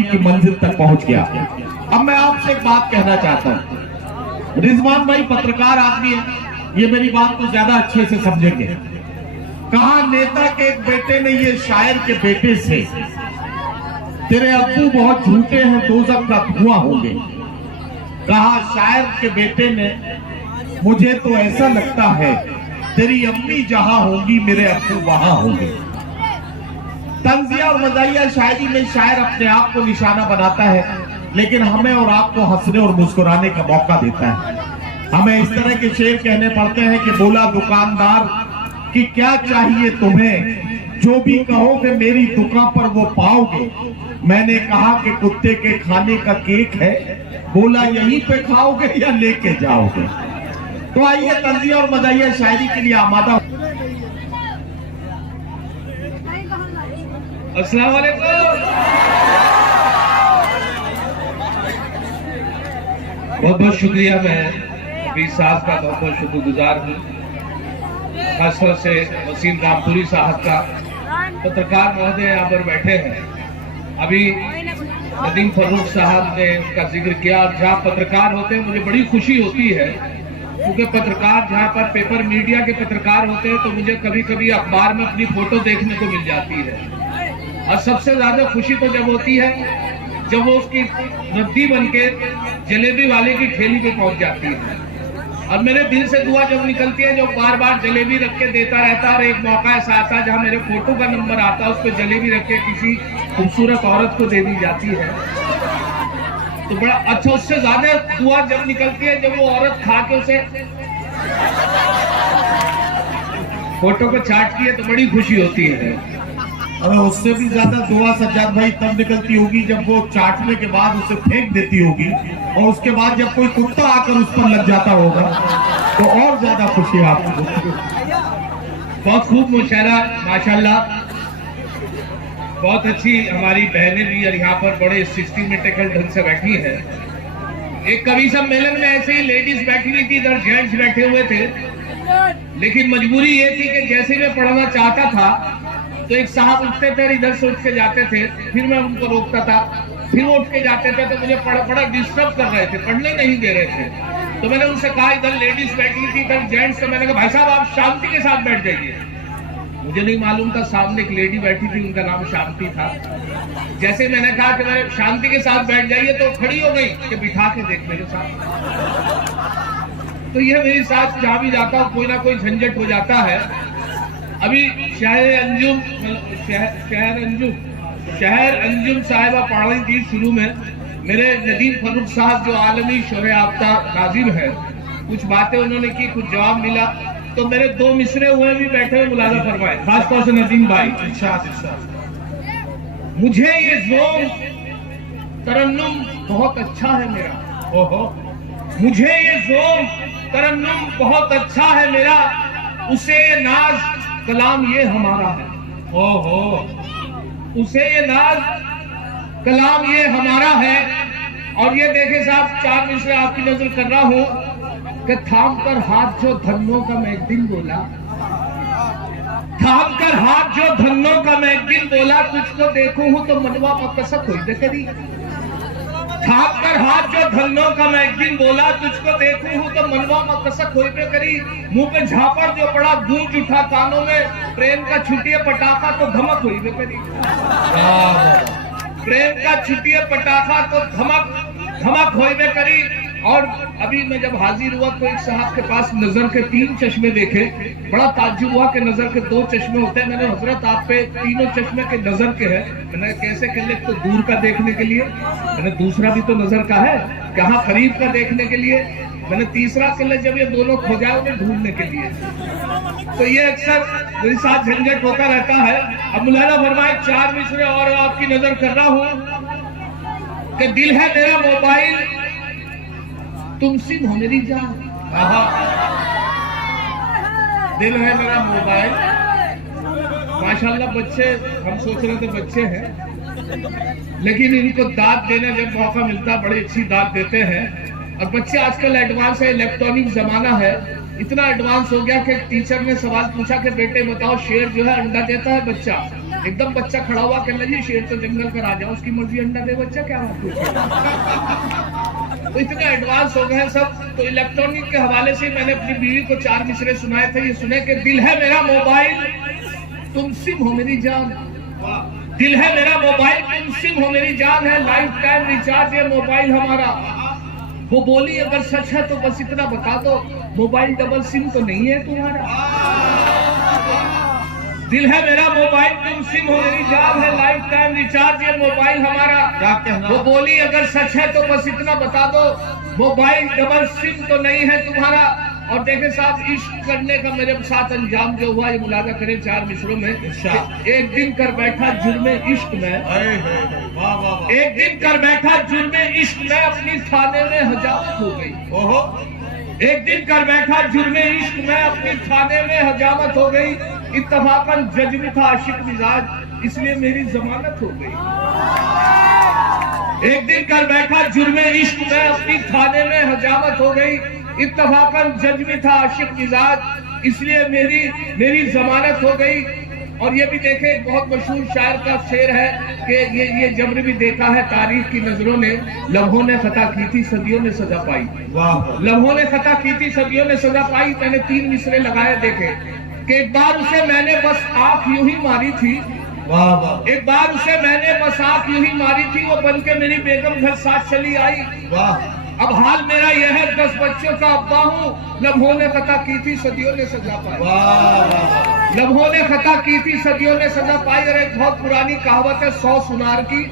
कामयाबी की मंजिल तक पहुंच गया। अब मैं आपसे एक बात कहना चाहता हूं। रिजवान भाई पत्रकार आदमी है, ये मेरी बात को ज्यादा अच्छे से समझेंगे। कहा नेता के एक बेटे ने ये शायर के बेटे से, तेरे अब्बू बहुत झूठे हैं, दोज़ख का धुआं होंगे। कहा शायर के बेटे ने, मुझे तो ऐसा लगता है तेरी अम्मी जहां होंगी मेरे अब्बू वहां होंगे। तंजिया और मज़ाहिया शायरी में शायर अपने आप को निशाना बनाता है, लेकिन हमें और आपको हंसने और मुस्कुराने का मौका देता है। हमें इस तरह के शेर कहने पड़ते हैं कि बोला दुकानदार कि क्या चाहिए तुम्हें, जो भी कहोगे मेरी दुकान पर वो पाओगे। मैंने कहा कि कुत्ते के खाने का केक है, बोला यहीं पे खाओगे या लेके जाओगे। तो आइए तंजिया और मज़ाहिया शायरी के लिए आमादा। अस्सलाम वालेकुम। बहुत बहुत शुक्रिया। मैं अभी साहब का बहुत बहुत शुक्रगुजार हूँ, खासतौर से वसीम रामपुरी साहब का। पत्रकार महोदय यहाँ पर बैठे हैं। अभी नदीम फरूक साहब ने उसका जिक्र किया। जहाँ पत्रकार होते हैं मुझे बड़ी खुशी होती है, क्योंकि पत्रकार जहाँ पर पेपर मीडिया के पत्रकार होते हैं तो मुझे कभी कभी अखबार में अपनी फोटो देखने को मिल जाती है। और सबसे ज्यादा खुशी तो जब होती है जब वो उसकी रद्दी बनके जलेबी वाले की ठेली पे पहुंच जाती है। और मेरे दिल से दुआ जब निकलती है, जो बार बार जलेबी रख के देता रहता है, और एक मौका ऐसा आता है जहां मेरे फोटो का नंबर आता है, उस पर जलेबी रख के किसी खूबसूरत औरत को दे दी जाती है, तो बड़ा अच्छा। उससे ज्यादा दुआ जब निकलती है जब वो औरत खा के उसे फोटो को चाटती है, तो बड़ी खुशी होती है। और उससे भी ज्यादा दुआ सज्जाद भाई तब निकलती होगी जब वो चाटने के बाद उसे फेंक देती होगी, और उसके बाद जब कोई कुत्ता आकर उस पर लग जाता होगा तो और ज्यादा खुशी आपको। बहुत खूब मुशायरा माशाल्लाह। बहुत अच्छी हमारी बहनें भी और यहाँ पर बड़े सिस्टमेटिकल ढंग से बैठी है। एक कवि सम्मेलन में ऐसे ही लेडीज बैठी हुई थी, इधर जेंट्स बैठे हुए थे, लेकिन मजबूरी ये थी कि जैसे मैं पढ़ना चाहता था तो एक साहब उठते थे, इधर से उठ के जाते थे, फिर मैं उनको रोकता था, फिर वो उठ के जाते थे, तो मुझे बड़ा डिस्टर्ब कर रहे थे, पढ़ने नहीं दे रहे थे। तो मैंने उनसे कहा, इधर लेडीज बैठी थी, इधर जेंट्स, तो मैंने कहा भाई साहब आप शांति के साथ बैठ जाइए। मुझे नहीं मालूम था सामने एक लेडी बैठी थी, उनका नाम शांति था। जैसे मैंने कहा कि मैं शांति के साथ बैठ जाइए, तो खड़ी हो गई कि बिठा के देख मेरे साथ। तो ये मेरे साथ जहां भी जाता हूँ कोई ना कोई झंझट हो जाता है। अभी शहर अंजुम साहिबा पढ़ रही थी शुरू में, मेरे नदीम फरूक साहब जो आलमी शोरे आफ्ता नाजिम है, कुछ बातें उन्होंने की, कुछ जवाब मिला, तो मेरे दो मिसरे हुए भी बैठे हुए मुलाजा फरमाए, खासतौर से नदीम भाई। मुझे ये ज़ोम तरन्नुम बहुत अच्छा है मेरा, ओहो, मुझे ये ज़ोम तरन्नुम बहुत अच्छा है मेरा, उसे नाज कलाम ये हमारा है, ओहो, उसे ये नाज कलाम ये हमारा है। और ये देखे साहब, चार मिसरे आपकी नजर कर रहा हूं कि थाम कर हाथ जो धन्नों का मैं एक दिन बोला, थाम कर हाथ जो धन्नों का मैं एक दिन बोला, तुझको देखूं हूं तो मनवा मकसद हुई दे करी। थाम कर हाथ जो धन्नों का मैं एक दिन बोला, तुझको देखूं हूं तो मनवा मकसद होई पे करी। मुंह पे झापड़ जो पड़ा, गूंज उठा कानों में, प्रेम का छुटिए पटाखा तो धमक हुई पे करी। प्रेम का छुटिए पटाखा तो धमक होई पे करी। और अभी मैं जब हाजिर हुआ तो एक साहब के पास नजर के 3 चश्मे देखे, बड़ा ताज्जुब हुआ कि नजर के 2 चश्मे होते हैं। मैंने हजरत आप पे तीनों चश्मे के नजर के हैं। मैंने कैसे कहले, तो दूर का देखने के लिए, मैंने दूसरा भी तो नजर का है, कहाँ करीब का देखने के लिए, मैंने तीसरा कहले जब ये दोनों खो जाए उन्हें ढूंढने के लिए। तो ये अक्सर मेरे साथ झंझट होता रहता है। अब मुलाना फरमाए, 4 मिसरे और आपकी नजर कर रहा हूं कि दिल है मेरा मोबाइल, तुम सिम हो मेरी जान। दिल है मेरा मोबाइल। माशाल्लाह बच्चे, हम सोच रहे थे बच्चे हैं, लेकिन इनको दाद देने जब मौका मिलता बड़ी अच्छी दाद देते हैं। और बच्चे आजकल एडवांस है, इलेक्ट्रॉनिक जमाना है, इतना एडवांस हो गया कि टीचर ने सवाल पूछा कि बेटे बताओ शेर जो है अंडा देता है बच्चा? एकदम बच्चा खड़ा हुआ कहने लगी शेर तो जंगल का राजा, उसकी मर्जी अंडा दे बच्चा क्या बात है। तो इतने एडवांस हो गए हैं सब। तो इलेक्ट्रॉनिक के हवाले से मैंने अपनी बीवी को 4 मिसरे सुनाए थे। ये सुने कि दिल है मेरा मोबाइल तुम सिम हो मेरी जान, दिल है मेरा मोबाइल तुम सिम हो मेरी जान, है लाइफ टाइम रिचार्ज ये मोबाइल हमारा। वो बोली अगर सच है तो बस इतना बता दो, मोबाइल डबल सिम तो नहीं है तुम्हारा। दिल है मेरा मोबाइल तुम सिम हो मेरी जान, है लाइफ टाइम रिचार्ज ये मोबाइल हमारा। क्या कहना? वो बोली अगर सच है तो बस इतना बता दो, मोबाइल डबल सिम तो नहीं है तुम्हारा। और देखे साहब इश्क करने का मेरे साथ अंजाम जो हुआ ये मुलाजा करें 4 मिसरों में। एक दिन कर बैठा जुर्मे इश्क में, एक दिन कर बैठा जुर्मे इश्क में, अपनी थाने में हजामत हो गई। ओहो, एक दिन कर बैठा जुर्मे इश्क में, अपनी थाने में हजामत हो गई। इत्तफाकन जज भी था आशिक मिजाज, इसलिए मेरी जमानत हो गई। एक दिन कर बैठा जुर्मे इश्क में, अपनी थाने में हजामत हो गई। इत्तफाकन जज भी था आशिक मिजाज, इसलिए मेरी जमानत हो गई। और ये भी देखे बहुत मशहूर शायर का शेर है कि ये जब्र भी देखा है तारीख की नजरों ने, लम्हों ने खता की थी सदियों ने सजा पाई। लम्हों ने खता की थी सदियों ने सजा पाई। मैंने 3 मिसरे लगाए देखे कि एक बार उसे मैंने बस आंख यूं ही मारी थी, एक बार उसे मैंने बस आंख यूं ही मारी थी, वो बनके मेरी बेगम घर साथ चली आई। अब हाल मेरा यह है 10 बच्चों का अब्बा हूँ, लम्हों ने खता की थी सदियों ने सजा पाई। लम्हों ने खता की थी सदियों ने सजा पाई। और एक बहुत पुरानी कहावत है 100 सुनार की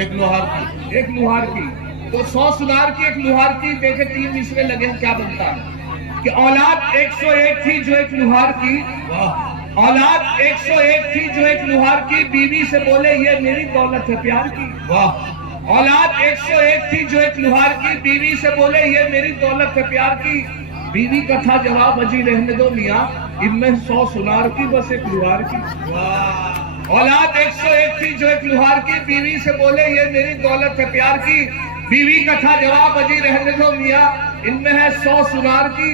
एक लोहार की, एक लुहार की। तो 100 सुनार की एक लुहार की। देखे 3 मिसरे लगे क्या बनता है कि औलाद 101 थी जो एक लुहार की, औलाद 101 थी जो एक लुहार की, बीवी से बोले ये मेरी दौलत है प्यार की। औलाद 101 थी जो एक लुहार की, बीवी से बोले ये मेरी दौलत है प्यार की। बीवी का था जवाब अजी रहने दो मियाँ, इनमें 100 सुनार की बस एक लुहार की। औलाद 101 थी जो एक लुहार की, बीवी से बोले ये मेरी दौलत है प्यार की। बीवी का था जवाब अजी रहने दो मियाँ, इनमें है 100 सुनार की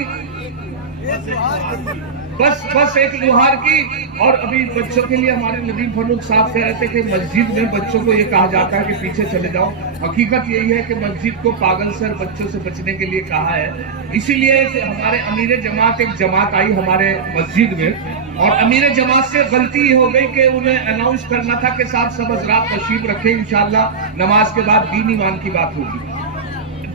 बस एक लुहार की। और अभी बच्चों के लिए हमारे नदीम फरूक साहब कह रहे थे कि मस्जिद में बच्चों को ये कहा जाता है कि पीछे चले जाओ। हकीकत यही है कि मस्जिद को पागल सर बच्चों से बचने के लिए कहा है। इसीलिए हमारे अमीर जमात एक जमात आई हमारे मस्जिद में, और अमीर जमात से गलती ये हो गई कि उन्हें अनाउंस करना था कि साहब सब हज़रात तशरीफ रखें, इंशाल्लाह नमाज के बाद दीन ईमान की बात होगी।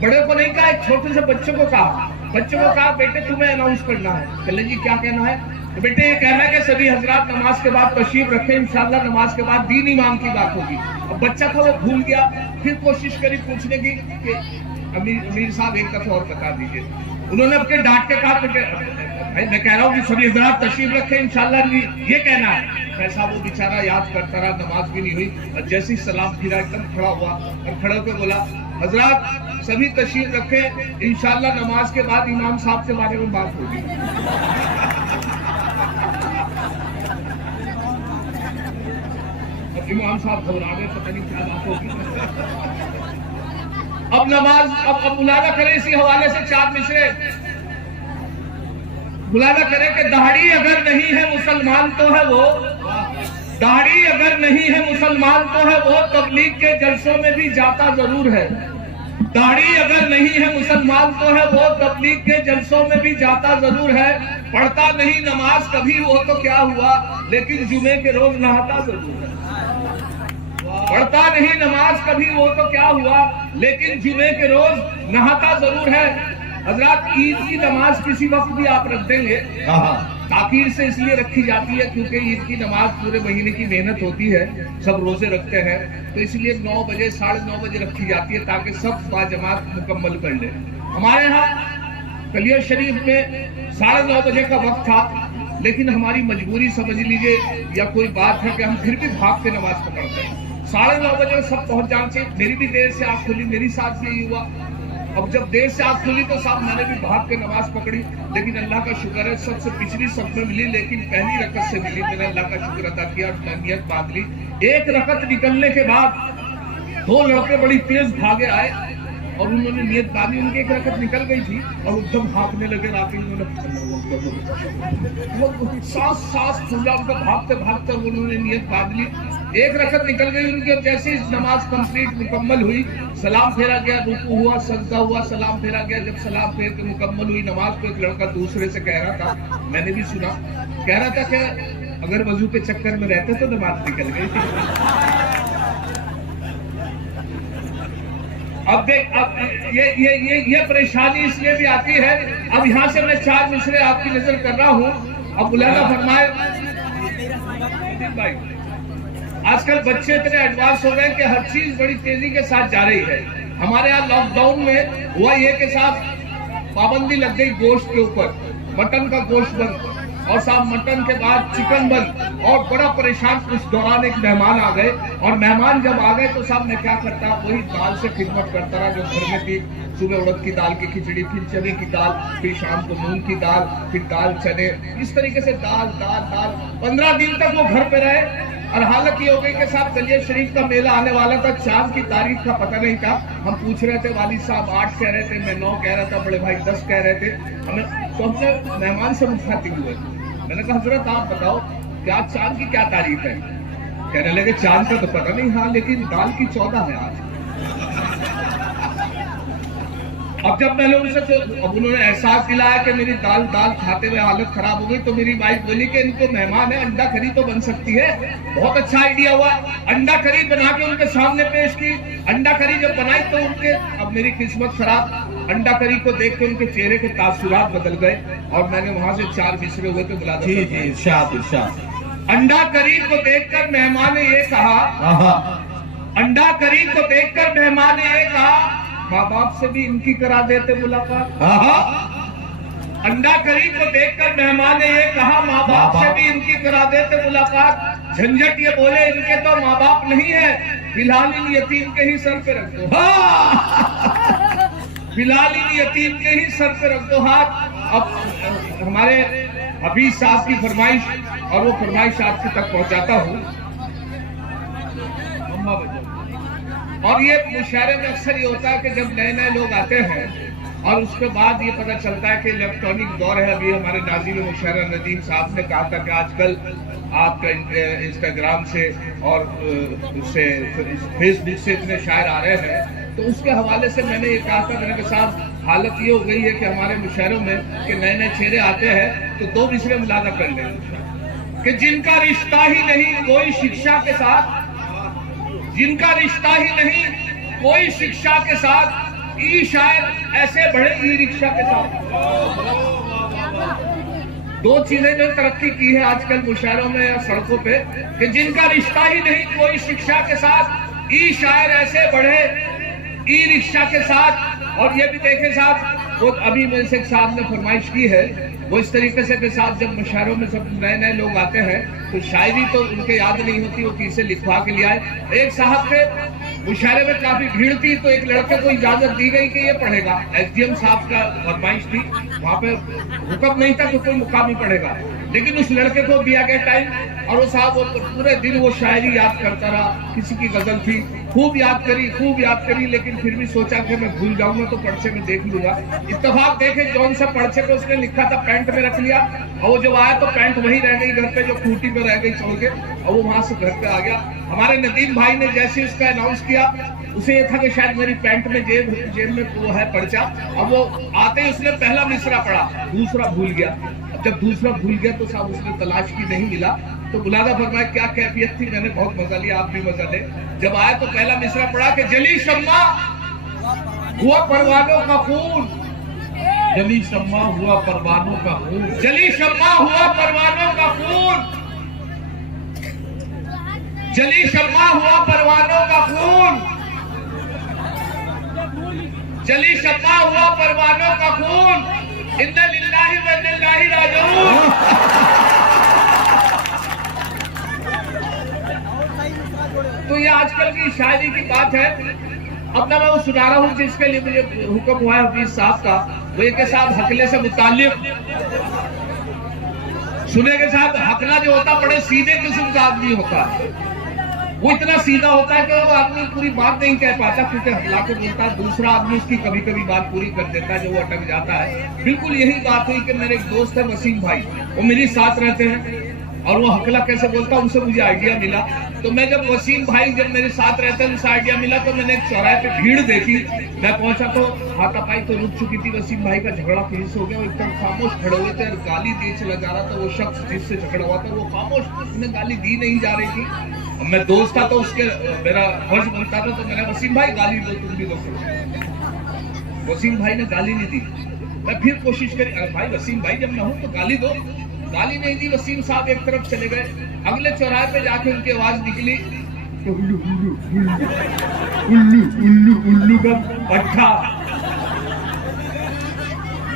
बड़े को नहीं कहा, एक छोटे से बच्चों को कहा। बच्चों को कहा बेटे तुम्हें अनाउंस करना है। कल जी क्या कहना है? तो बेटे ये कहना है कि सभी हजरात नमाज के बाद तशरीफ रखें, इंशाल्लाह नमाज के बाद दीन ईमान की बात होगी। अब बच्चा था वो भूल गया, फिर कोशिश करी पूछने की कि अमीर साहब एक दफा और बता दीजिए। उन्होंने अपने डांट के कहा भाई मैं कह रहा हूँ कि सभी हजरात तशरीफ रखें, इंशाल्लाह ये कहना है। ऐसा वो बेचारा याद करता रहा, नमाज भी नहीं हुई। और जैसे ही सलाम फिरा एकदम खड़ा हुआ और खड़े होकर बोला हजरात सभी तशरीफ रखें, इंशाल्लाह नमाज के बाद इमाम साहब के बारे में बात होगी। अब इमाम साहब घबरा गए, पता नहीं क्या बात होगी। अब नमाज अब मुलाजा करें इसी हवाले से 4 मिसरे मुलाजा करें कि दाढ़ी अगर नहीं है मुसलमान तो है वो, दाढ़ी अगर नहीं है मुसलमान तो है वो, तबलीग के जलसों में भी जाता जरूर है। दाढ़ी अगर नहीं है मुसलमान तो है वो, तबलीग के जलसों में भी जाता जरूर है। पढ़ता नहीं नमाज कभी वो तो क्या हुआ, लेकिन जुमे के रोज नहाता जरूर है। पढ़ता नहीं नमाज कभी वो तो क्या हुआ, लेकिन जुमे के रोज नहाता जरूर है। हजरात ईद की नमाज किसी वक्त भी आप रख देंगे, ताकीर से इसलिए रखी जाती है क्योंकि ईद की नमाज पूरे महीने की मेहनत होती है, सब रोजे रखते हैं, तो इसलिए 9 बजे 9:30 बजे रखी जाती है ताकि सब बाजमात मुकम्मल कर ले। हमारे यहाँ कलिया शरीफ में 9:30 बजे का वक्त था, लेकिन हमारी मजबूरी समझ लीजिए या कोई बात है कि हम फिर भी भाग के नमाज पकड़ते हैं। 9:30 बजे सब पहुंच जाना चाहिए। मेरी भी देर से आँख खुली, मेरी साथ भी यही हुआ। अब जब देर से आँख खुली तो साहब मैंने भी भाग के नमाज पकड़ी, लेकिन अल्लाह का शुक्र है सबसे पिछली सब में मिली, लेकिन पहली रकत से मिली। मैंने अल्लाह का शुक्र अदा किया और नियत बांध ली। एक रकत निकलने के बाद 2 लड़के बड़ी तेज भागे आए और उन्होंने नियत बांधी, उनकी एक रकत निकल गई थी और एकदम भागने लगे रात में। उन्होंने सांस फूला उनका, भागते भागते उन्होंने नियत बांध ली। एक रकत निकल गई उनकी, और जैसे ही नमाज कंप्लीट मुकम्मल हुई, सलाम फेरा गया, रुकू हुआ, सजदा हुआ, सलाम फेरा गया। जब सलाम फेर के मुकम्मल हुई नमाज, तो एक लड़का दूसरे से कह रहा था, मैंने भी सुना, कह रहा था कि अगर वजू के चक्कर में रहते तो नमाज निकल गई थी। अब देख, अब ये परेशानी इसलिए भी आती है। अब यहाँ से मैं 4 मिसरे आपकी नजर कर रहा हूँ। अब मुलाजा फरमाए भाई, आजकल बच्चे इतने एडवांस हो गए कि हर चीज बड़ी तेजी के साथ जा रही है। हमारे यहाँ लॉकडाउन में हुआ ये के साथ पाबंदी लग गई गोश्त के ऊपर, मटन का गोश्त बंद, और साहब मटन के बाद चिकन बंद, और बड़ा परेशान। उस दौरान एक मेहमान आ गए, और मेहमान जब आ गए तो साहब मैं क्या करता, वही दाल से खिदमत करता रहा जो घर में थी। सुबह उड़द की दाल की खिचड़ी, फिर चने की दाल, फिर शाम को मूंग की दाल, फिर दाल चने, इस तरीके से दाल दाल दाल 15 दिन तक वो घर पे रहे। और हालत ये हो गई कि साहब गलिया शरीफ का मेला आने वाला था, चांद की तारीख का पता नहीं था। हम पूछ रहे थे, वालिद साहब 8 कह रहे थे, मैं 9 कह रहा था, बड़े भाई 10 कह रहे थे। हमें तो हमसे मेहमान से मुखातिब हुए, मैंने कहा हजरत आप बताओ क्या चांद की क्या तारीफ है? कहने लगे चांद का तो पता नहीं, हाँ लेकिन दाल की 14 है आज। अब जब मैंने उनसे तो अब उन्होंने एहसास दिलाया कि मेरी दाल खाते हुए हालत खराब हो गई, तो मेरी वाइफ बोली कि इनको मेहमान है, अंडा करी तो बन सकती है। बहुत अच्छा आइडिया हुआ, अंडा करी बना के उनके सामने पेश की। अंडा करी जब बनाई तो उनके, अब मेरी किस्मत खराब, अंडा करी को देख के उनके चेहरे के तासुरात बदल गए, और मैंने वहां से 4 मिसरे हुए थे। बुला अंडा करी को देखकर मेहमान ने ये कहा, अंडा करी को देखकर मेहमान ने ये कहा, माँ बाप से भी इनकी करा देते मुलाकात। अंडा करी को देखकर मेहमान ने ये कहा, माँ बाप से भी इनकी करा देते मुलाकात। झंझट ये बोले, इनके तो माँ बाप नहीं है, फिलहाल इन यतीम के ही सर पे रख दो। फिलहाल इन यतीम के ही सर पे रख दो हाथ। अब हमारे हबीब साहब की फरमाइश, और वो फरमाइश आपके तक पहुंचाता हूँ। और ये मुशायरे में अक्सर ये होता है कि जब नए नए लोग आते हैं, और उसके बाद ये पता चलता है कि इलेक्ट्रॉनिक दौर है। अभी हमारे नाज़िर मुशायरा नदीम साहब ने कहा था कि आजकल आपका इंस्टाग्राम से और उससे फेसबुक से इतने शायर आ रहे हैं, तो उसके हवाले से मैंने ये कहा था, मैंने कहा साहब हालत ये हो गई है कि हमारे मुशायरों में कि नए नए चेहरे आते हैं, तो 2 मिसरे मुलादा कर लें कि जिनका रिश्ता ही नहीं कोई शिक्षा के साथ, जिनका रिश्ता ही नहीं कोई शिक्षा के साथ, ई शायर ऐसे बढ़े ई रिक्शा के साथ। 2 चीजें जो तरक्की की है आजकल मुशायरों में या सड़कों पे, कि जिनका रिश्ता ही नहीं कोई शिक्षा के साथ, ई शायर ऐसे बढ़े ई रिक्शा के साथ। और ये भी देखे साहब, वो अभी मेरे से साहब ने फरमाइश की है, वो इस तरीके से के साथ जब मुशायरों में सब नए नए लोग आते हैं तो शायरी तो उनके याद नहीं होती, वो किसी लिखवा के लिए आए। एक साहब के मुशायरे में काफी भीड़ थी, तो एक लड़के को इजाजत दी गई कि ये पढ़ेगा। एसडीएम साहब का फरमाइश थी, वहां पे हुक्म नहीं था कि कोई मुकामी पढ़ेगा, लेकिन उस लड़के को दिया गया टाइम, और वो साहब वो पूरे दिन वो शायरी याद करता रहा। किसी की गजल थी, खूब याद करी, लेकिन फिर भी सोचा कि मैं भूल जाऊंगा तो पर्चे में देख लूंगा। इत्तेफाक देखे जौन सा पर्चे को उसने लिखा था पैंट में रख लिया, और वो जब आया तो पैंट वहीं रह गई घर पे, जो खूटी पे रह गई छोड़ के, और वो वहां से घर पे आ गया। हमारे नदीम भाई ने जैसे इसका अनाउंस किया, उसे ये था कि शायद मेरी पैंट में जेब में वो है पर्चा। अब वो आते ही उसने पहला मिसरा पढ़ा, दूसरा भूल गया। जब दूसरा भूल गया तो साहब उसने तलाश की, नहीं मिला, तो मुलादा फरमाया क्या कैफियत थी। मैंने बहुत मजा लिया, आप भी मजा ले। जब आया तो पहला मिसरा पढ़ा कि जली शम्मा हुआ परवानों का खून, जली शम्मा हुआ परवानों का खून, जली शम्मा हुआ परवानों का खून, जली शम्मा हुआ परवानों का खून, जली शम्मा हुआ परवानों का खून, इन्ना लिल्लाहि व इन्ना इलैहि राजिऊन। तो ये आजकल की शायरी की बात है। अब ना मैं वो सुना रहा हूँ जिसके लिए मुझे हुक्म हुआ है हफीज साहब का, वो ये के साथ हकले से मुताल्लिक सुने के साथ। हकला जो होता बड़े सीधे किस्म का आदमी होता है, वो इतना सीधा होता है कि वो आदमी पूरी बात नहीं कह पाता क्योंकि हल्ला के बोलता है, दूसरा आदमी उसकी कभी कभी बात पूरी कर देता है जो वो अटक जाता है। बिल्कुल यही बात हुई कि मेरे एक दोस्त है वसीम भाई, वो मेरे साथ रहते हैं और वो हकला कैसे बोलता है उनसे मुझे आइडिया मिला। तो मैं जब वसीम भाई जब मेरे साथ रहते हैं उनसे आइडिया मिला तो मैंने एक चौराहे पे भीड़ देखी, मैं पहुंचा तो हाथापाई तो रुक चुकी थी, वसीम भाई का झगड़ा फिर से हो गया, वो एकदम खामोश खड़े हुए थे और गाली दी चला जा रहा था। वो शख्स जिससे झगड़ा हुआ था वो खामोश, उसने गाली दी नहीं जा रही थी। मैं दोस्त था तो उसके मेरा फर्ज बनता था, तो मैंने वसीम भाई गाली दो, तुम भी दो। वसीम भाई ने गाली नहीं दी, मैं फिर कोशिश करी, अरे भाई वसीम भाई जब मैं हूं तो गाली दो, गाली नहीं दी। वसीम साहब एक तरफ चले गए, अगले चौराहे पे जाके उनकी आवाज निकली, उल्लू उल्लू उल्लू उल्लू उल्लू का पट्टा।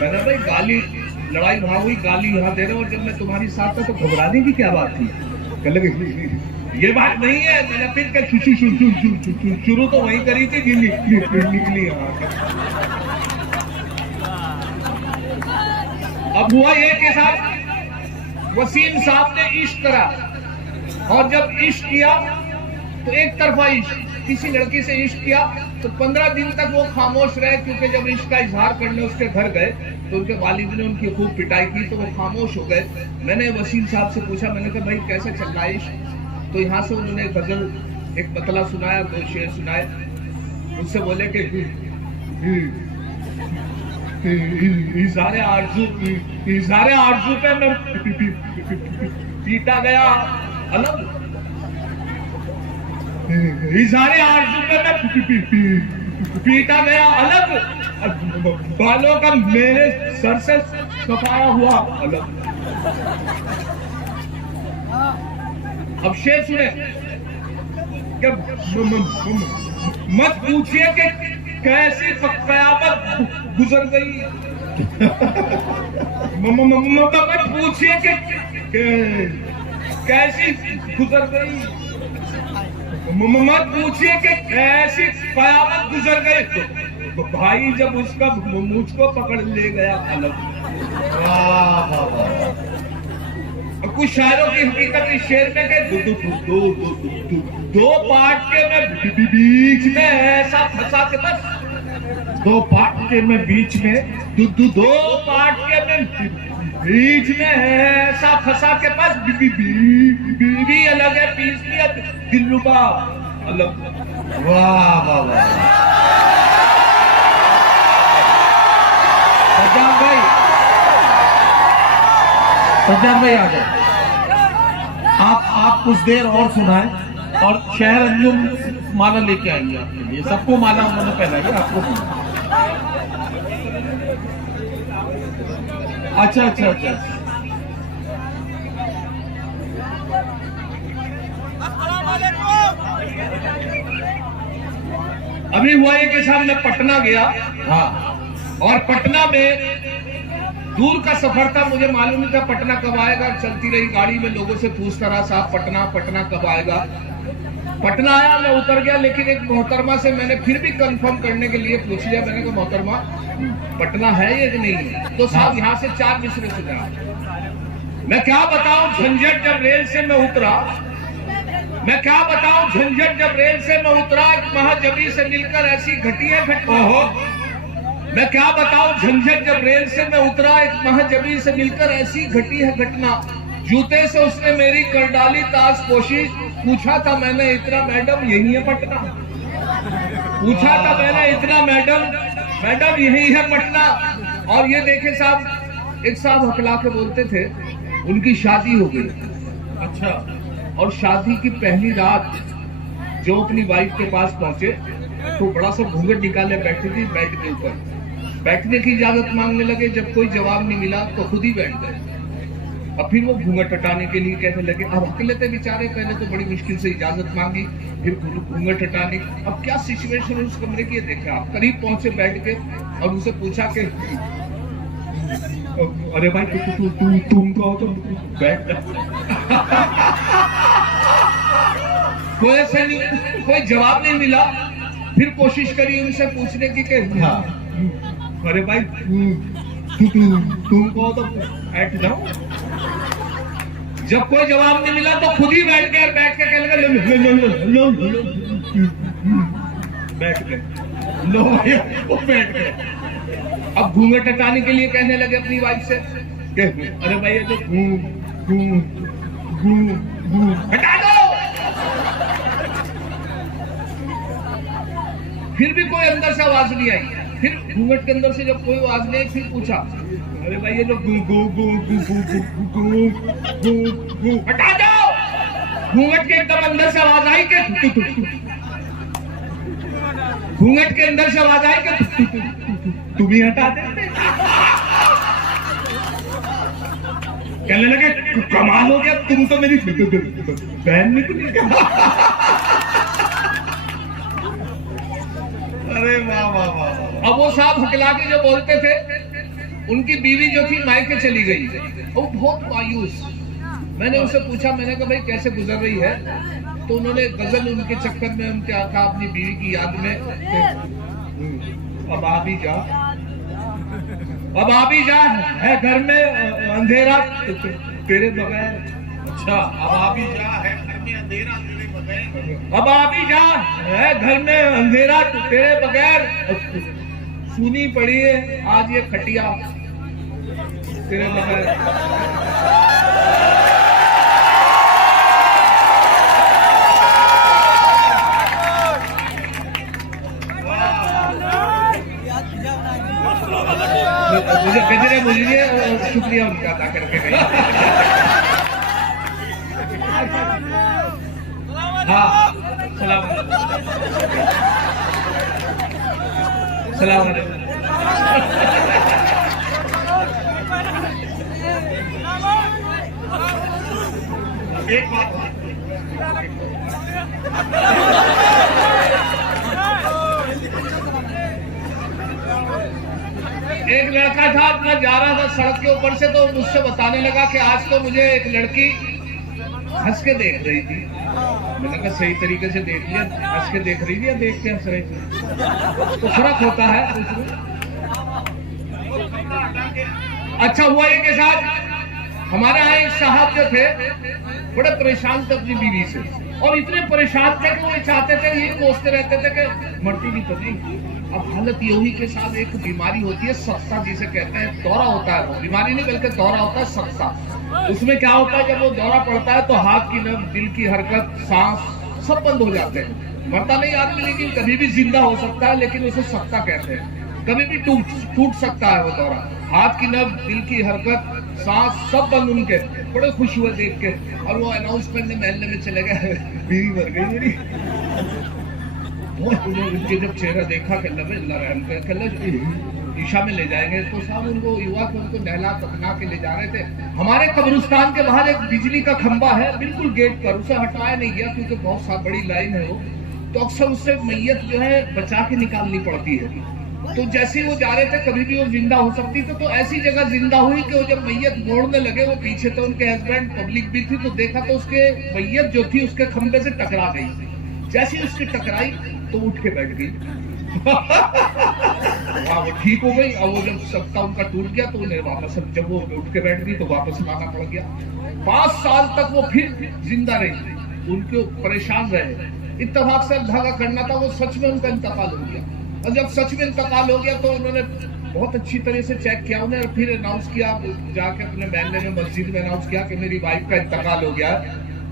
मैंने भाई गाली, लड़ाई वहां हुई, गाली यहाँ दे रहे हो, और जब मैं तुम्हारी साथ था तो घबराने की क्या बात थी? कह लगे ये बात नहीं है। मैंने फिर क्या शुरू तो वही करी थी, निकली यहाँ से। अब हुआ ये के साथ वसीम साहब ने इश्क करा, और जब इश्क किया तो एक तरफा इश्क, किसी लड़की से इश्क किया तो 15 दिन तक वो खामोश रहे, क्योंकि जब इश्क का इजहार करने उसके घर गए तो उनके वालिद ने उनकी खूब पिटाई की तो वो खामोश हो गए। मैंने वसीम साहब से पूछा, मैंने कहा भाई कैसे चल रहा है इश्क? तो यहाँ से उन्होंने गजल एक मतला सुनाया, 2 शेर सुनाए, उससे बोले कि इज़ारे आरज़ू पे मैं पीटा गया अलग, इज़ारे आरज़ू पे मैं पीटा गया अलग, बालों का मेरे सर से सफाया हुआ अलग। अब शेर सुने, मत पूछिए कि कैसी कयामत गुजर गई, मत पूछिए कि कैसी गुजर गई, मत पूछिए कि कैसी कयामत गुजर गई, तो भाई जब उसका मुझको पकड़ ले गया अलग। कुछ शायरों की हकीकत इस शेर में के दो पार्ट के में बीच में ऐसा फंसा के बस, 2 पार्ट के में बीच में, 2 पार्ट के में बीच में ऐसा फंसा के पास, बीवी अलग है, पीस लिया दिलरुबा अलग। वाह वाह वाह, सज्जाद भाई आ जाए, आप कुछ देर और सुनाएं, और शहर अंजुम माला लेके आएंगे आपके लिए, सबको माला उन्होंने पहनाई, आपको अच्छा अच्छा अच्छा। अभी हुआ ये कि साहब मैं पटना गया, हाँ, और पटना में दूर का सफर था, मुझे मालूम नहीं था पटना कब आएगा। चलती रही गाड़ी में, लोगों से पूछता रहा साहब पटना कब आएगा। पटना आया, मैं उतर गया, लेकिन एक मोहतरमा से मैंने फिर भी कंफर्म करने के लिए पूछ लिया, मैंने कहा मोहतरमा पटना है या नहीं है? तो साहब यहाँ से 4 मिसरे सुना। मैं क्या बताऊं झंझट जब रेल से मैं उतरा, मैं क्या बताऊं झंझट जब रेल से मैं उतरा, एक महाजबी से मिलकर ऐसी घटिया घटना। मैं क्या बताऊं झंझट जब रेल से मैं उतरा, एक महाजबी से मिलकर ऐसी घटी है घटना, जूते से उसने मेरी कर डाली ताज पोशी, पूछा था मैंने इतना मैडम यही है पटना, पूछा था मैंने इतना मैडम यही है पटना। और ये देखे साहब, एक साहब हकला के बोलते थे, उनकी शादी हो गई, अच्छा, और शादी की पहली रात जो अपनी वाइफ के पास पहुंचे तो बड़ा सा घूंघट निकाले बैठी थी बेड के ऊपर, बैठने की इजाजत मांगने लगे, जब कोई जवाब नहीं मिला तो खुद ही बैठ गए। अब फिर वो घूंघट हटाने के लिए कहने लगे, अब अकेले थे बेचारे, पहले तो बड़ी मुश्किल से इजाजत मांगी, फिर घूंघट हटाने, अब क्या सिचुएशन है उस कमरे की ये देखा। आप करीब पहुंचे बैठ के और उनसे पूछा कि अरे भाई तुम कहो तो बैठ जा। कोई जवाब नहीं मिला। फिर कोशिश करी उनसे पूछने की कि अरे भाई तुम कहो तो बैठ जाओ। जब कोई जवाब नहीं मिला तो खुद ही बैठ के कहने लगा बैठ गए। लो भैया वो बैठ गए। अब घूंघट हटाने के लिए कहने लगे अपनी वाइफ से कि अरे भाई ये तो हटा दो। फिर भी कोई अंदर से आवाज नहीं आई। फिर घूंघट के अंदर से जब कोई आवाज नहीं आई फिर पूछा अरे भाई ये तो हटा दो। घूंघट के एकदम अंदर से आवाज आई कि घूंघट के अंदर से आवाज आई कि तुम ही हटा देते। कहने लगे कमाल हो गया, तुम तो मेरी बहन निकली। अरे वाह वाह वाह। अब वो साहब हकला के जो बोलते थे, उनकी बीवी जो थी मायके चली गई, वो बहुत मायूस। मैंने उनसे पूछा, मैंने कहा भाई कैसे गुजर रही है? तो उन्होंने गजल उनके चक्कर में उनके कहा अपनी बीवी की याद में, अब आ भी जा, अब आ भी जा, है घर में अंधेरा तेरे बगैर। अच्छा अब आ भी जा, है घर में अंधेरा तेरे बगैर। अब आ भी जा, है घर में अंधेरा तेरे बगैर। सुनी पड़ी है आज ये खटिया तेरे बगैर। मुझे गजरे बोलिए, शुक्रिया उनका अदा करके गई। हाँ सलाम सलाम। एक बात एक लड़का था अपना जा रहा था सड़क के ऊपर से, तो मुझसे बताने लगा कि आज तो मुझे एक लड़की हंस के देख रही थी। मैंने कहा सही तरीके से देख लिया, हंस के देख रही थी या देख के हंस रही थी? तो फर्क होता है। अच्छा हुआ ये के साथ हमारे यहाँ एक साहब जो थे बड़े परेशान थे अपनी बीवी से, और इतने परेशान थे कि वो चाहते थे, ये सोचते रहते थे कि मरती भी तो नहीं। अब हालत यही के साथ एक बीमारी होती है सख्ता, जिसे कहते हैं, दौरा होता है। वो बीमारी नहीं बल्कि दौरा होता है सख्ता। उसमें क्या होता है, जब वो दौरा पड़ता है तो हाथ की नब्ज, दिल की हरकत, सांस सब बंद हो जाते हैं। मरता नहीं आदमी, लेकिन कभी भी जिंदा हो सकता है, लेकिन उसे सख्ता कहते हैं। कभी भी टूट सकता है वो दौरा। हाथ की नब्ज, दिल की हरकत, सांस सब बंद। उनके बड़े खुश हुए देख के, और वो अनाउंस करने महल्ले में चले गए, बीवी मर गई मेरी। उनके जब चेहरा देखा कि ईशा में ले जाएंगे, तो साहब उनको युवा को उनको नहला तपना के ले जा रहे थे। हमारे कब्रिस्तान के बाहर एक बिजली का खंबा है बिल्कुल गेट पर, उसे हटाया नहीं गया क्योंकि बहुत बड़ी लाइन है वो। तो अक्सर उससे मैयत जो है बचा के निकालनी पड़ती है। तो जैसे वो जा रहे थे, कभी भी वो जिंदा हो सकती थी, तो ऐसी जगह जिंदा हुई कि वो जब मैयत मोड़ने लगे, वो पीछे तो उनके हस्बैंड, पब्लिक भी थी, तो देखा तो उसके मैयत जो थी उसके खंबे से टकरा गई। जैसे उसकी टकराई तो उठ के बैठ गई। वो ठीक हो गई। और वो जब सबका उनका टूट गया तो उन्हें वापस, जब वो उठ के बैठ गई तो वापस लाना पड़ गया। 5 साल तक वो फिर जिंदा रही, उनको परेशान रहे। इत्तेफाक से धागा करना था, वो सच में उनका इंतकाल हो गया। और जब सच में इंतकाल हो गया तो उन्होंने बहुत अच्छी तरह से चेक किया उन्हें, और फिर अनाउंस किया, जाके अपने महल्ले में मस्जिद में अनाउंस किया कि मेरी वाइफ का इंतकाल हो गया।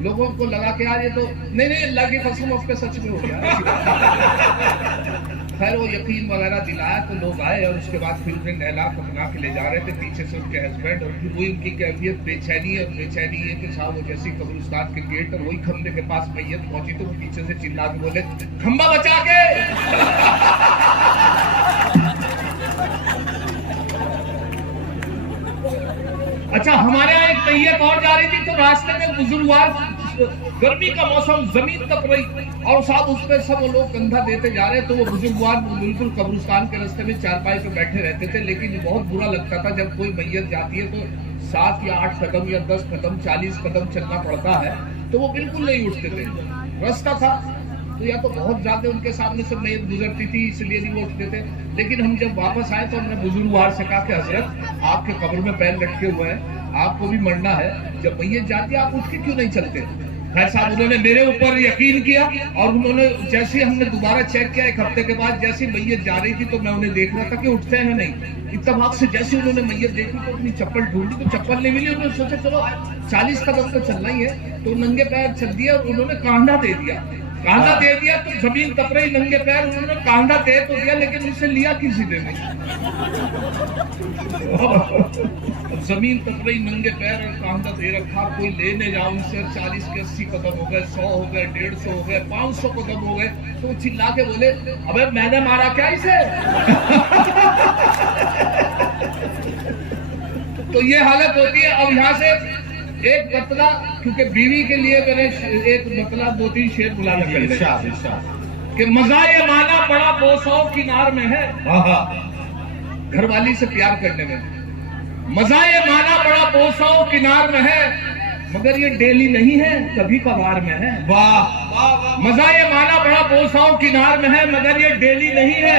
लोगों को लगा कि यार ये तो नहीं अल्लाह की कसम अब पे सच में हो गया। खैर वो यकीन वगैरह दिलाया तो लोग आए, और उसके बाद फिर उन्हें नहला पकना के ले जा रहे थे पीछे से उनके हस्बैंड। और फिर वही उनकी कैफियत बेचैनी है, और बेचैनी है कि साहब वो जैसी कब्रिस्तान के गेट और वही खंबे के पास मैयत पहुंची तो वो पीछे से चिल्ला के बोले, खंबा बचा के। अच्छा हमारे यहाँ एक मैयत और जा रही थी, तो रास्ते में बुजुर्गवार, गर्मी का मौसम, जमीन तप रही, और साहब उस पर सब लोग कंधा देते जा रहे। तो वो बुजुर्गवार बिल्कुल कब्रिस्तान के रास्ते में चारपाई पे बैठे रहते थे। लेकिन बहुत बुरा लगता था जब कोई मैयत जाती है तो 7 या 8 कदम या 10 कदम 40 कदम चलना पड़ता है, तो वो बिल्कुल नहीं उठते थे। रास्ता था तो या तो बहुत ज्यादा उनके सामने से मैयत गुजरती थी, इसलिए नहीं वो उठते थे। लेकिन हम जब वापस आए तो हमने बुजुर्गवार से कहा कि हजरत आपके कब्र में पैर लटके हुए हैं, आपको भी मरना है, जब मैयत जाती है आप उठ के क्यों नहीं चलते? खैर साहब उन्होंने मेरे ऊपर यकीन किया और उन्होंने जैसे हमने दोबारा चेक किया 1 हफ्ते के बाद, जैसे मैयत जा रही थी तो मैं उन्हें देख रहा था कि उठते हैं नहीं। इत्तेफाक से जैसे उन्होंने मैयत देखी तो अपनी चप्पल ढूंढी तो चप्पल नहीं मिली। उन्होंने सोचा चलो 40 कदम तो चलना ही है, तो नंगे पैर चल दिया और उन्होंने कांधा दे दिया। कांधा दे दिया तो जमीन तप रही, नंगे पैर, उन्होंने कांधा दे तो दिया लेकिन उससे लिया किसी ने नहीं। जमीन तप रही, नंगे पैर और कांधा दे रखा, कोई लेने जाओ उनसे 40 के 80 कदम हो गए, 100 हो गए, 150 हो गए, 500 कदम हो गए, तो चिल्ला के बोले अबे मैंने मारा क्या इसे? तो ये हालत होती है। अब यहाँ से एक मतला, क्योंकि बीवी के लिए मैंने एक मतला 2-3 शेर बुलाना कि मजा ये माना बड़ा 200 किनार में है, घरवाली से प्यार करने में। मजा ये माना बड़ा 200 किनार में है, मगर ये डेली नहीं है, कभी कभार में है। वाह। मजा ये माना बड़ा 200 किनार में है, मगर ये डेली नहीं है,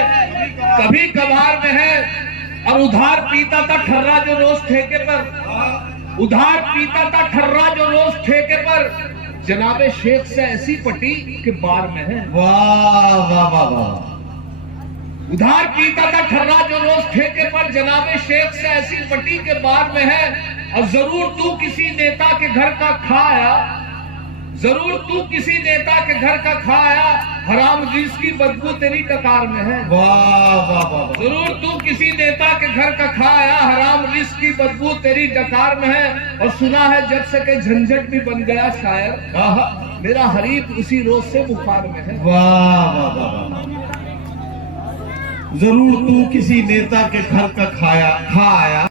कभी कभार में है। और उधार पीता था ठर्रा जो रोज ठेके पर, उधार पीता था ठर्रा जो रोज ठेके पर, जनाबे शेख से ऐसी पटी के बार में है। वाह वाह वाह वाह। उधार पीता था ठर्रा जो रोज ठेके पर, जनाबे शेख से ऐसी पटी के बार में है। और जरूर तू किसी नेता के घर का खाया, जरूर तू किसी नेता के घर का खाया, हराम जिसकी बदबू तेरी डकार में है। वाह वाह वाह। जरूर तू किसी नेता के घर का खाया, हराम रिस्क की बदबू तेरी डकार में है। और सुना है जब से के झंझट भी बन गया शायर, मेरा हरीफ उसी रोज से बुखार में है। वाह वाह वाह। जरूर तू किसी नेता के घर का खा आया,